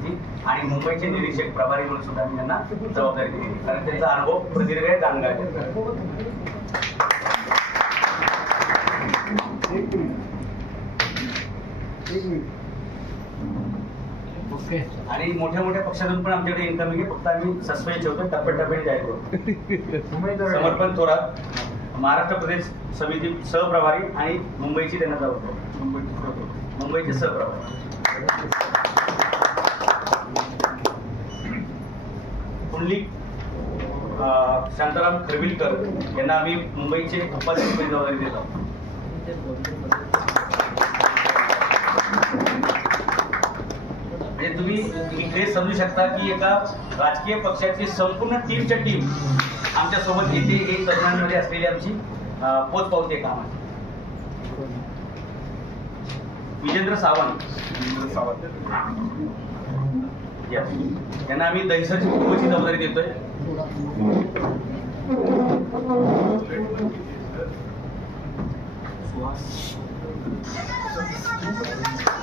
असतील आणि मुंबईचे निरीक्षक प्रभारी म्हणून सुद्धा मी त्यांना जबाबदारी दिली, कारण त्यांचा अनुभव प्रदीर्घ आहे, जाणकार आणि मोठ्या मोठ्या पक्षातून पण आमच्याकडे इन्कमिंग आहे, फक्त आम्ही सस्पेंड ठेवतो, टप्प्याटप्प्याने जाहीर करतो. समर्पण थोरात महाराष्ट्र प्रदेश समिती सहप्रभारी आणि मुंबईची त्यांना जबाबदारी, मुंबईचे सहप्रभारी. पुंडलिक शांताराम खरविलकर यांना आम्ही मुंबईचे उपाध्यक्ष जबाबदारी देत आहोत. म्हणजे तुम्ही इकडे समजू शकता की एका राजकीय पक्षाची संपूर्ण टीमच्या टीम आमच्या सोबत येते, एक तरुणांमध्ये असलेली आमची पोचपावती काम आहे. विजेंद्र सावंत यांना आम्ही दहिसरची मुंबईची जबाबदारी देतोय.